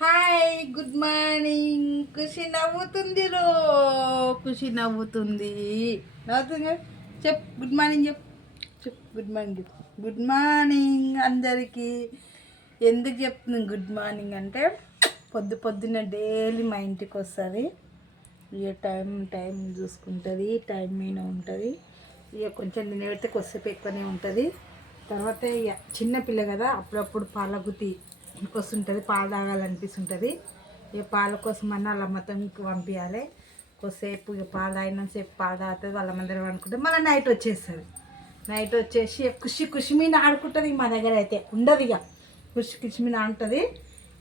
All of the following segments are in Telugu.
Hi, good morning. ఖుషి నవ్వుతుంది ఖుషి నవ్వుతుంది. నవ్వుతుంది. చెప్ గుడ్ మార్నింగ్, చెప్ గుడ్ మార్నింగ్, గుడ్ మార్నింగ్ అందరికీ. ఎందుకు చెప్తుంది గుడ్ మార్నింగ్ అంటే పొద్దున్నే డైలీ మా ఇంటికి వస్తుంది. ఇక టైం చూసుకుంటుంది, టైం మీద ఉంటుంది. ఇక కొంచెం తినబెడితే కొద్దిసేపు ఎక్కువనే ఉంటుంది. తర్వాత ఇక చిన్నపిల్ల కదా, అప్పుడప్పుడు పాలగుతి వస్తుంటుంది, పాలు తాగాలనిపిస్తుంటుంది. ఇక పాల కోసం అన్న వాళ్ళ మొత్తంకి పంపించాలి. కొద్దిసేపు ఇక పాలు తాగినంతసేపు పాలు తాగుతుంది, వాళ్ళ మందరం అనుకుంటే మళ్ళీ నైట్ వచ్చేస్తుంది. నైట్ వచ్చేసి ఖుషి మీద ఆడుకుంటుంది. మా దగ్గర అయితే ఉండదు, ఇక ఖుషి మీద ఆడుతుంది.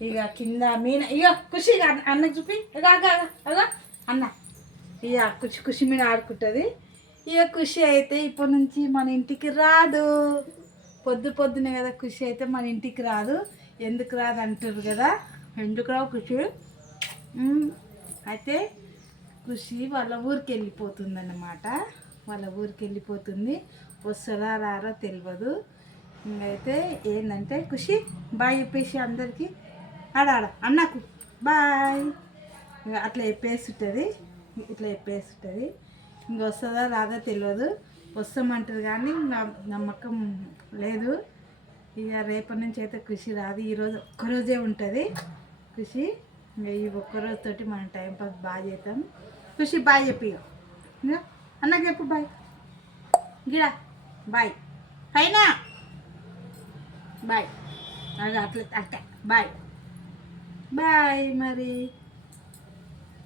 ఇక కింద మీన ఇక ఖుషి అన్నకి చూపి అగా అన్న ఇక ఖుషి మీద ఆడుకుంటుంది. ఇక ఖుషి అయితే ఇప్పటి నుంచి మన ఇంటికి రాదు. పొద్దునే కదా ఖుషి అయితే మన ఇంటికి రాదు. ఎందుకు రాదు అంటారు కదా, ఎందుకు రావు ఖుషి? అయితే ఖుషి వాళ్ళ ఊరికి వెళ్ళిపోతుంది అన్నమాట. వాళ్ళ ఊరికి వెళ్ళిపోతుంది. వస్తుందా రారో తెలియదు. ఇంకైతే ఏంటంటే ఖుషి బాయ్ చెప్పేసి అందరికీ ఆడ అన్నకు బాయ్ అట్లా చెప్పేస్తుంటుంది. ఇట్లా చెప్పేస్తుంటుంది. ఇంక వస్తుందా రాదో తెలియదు. వస్తామంటారు కానీ నమ్మకం లేదు. ఇక రేపటి నుంచి అయితే ఖుషి రాదు. ఈరోజు ఒక్కరోజే ఉంటుంది ఖుషి. ఈ ఒక్కరోజుతోటి మనం టైంపాస్ బాగా చేద్దాం. ఖుషి బాయ్ చెప్పి అన్నకి చెప్పు బాయ్. గిడా బాయ్ పైన బాయ్. అట్లా అట్ట బాయ్ బాయ్. మరి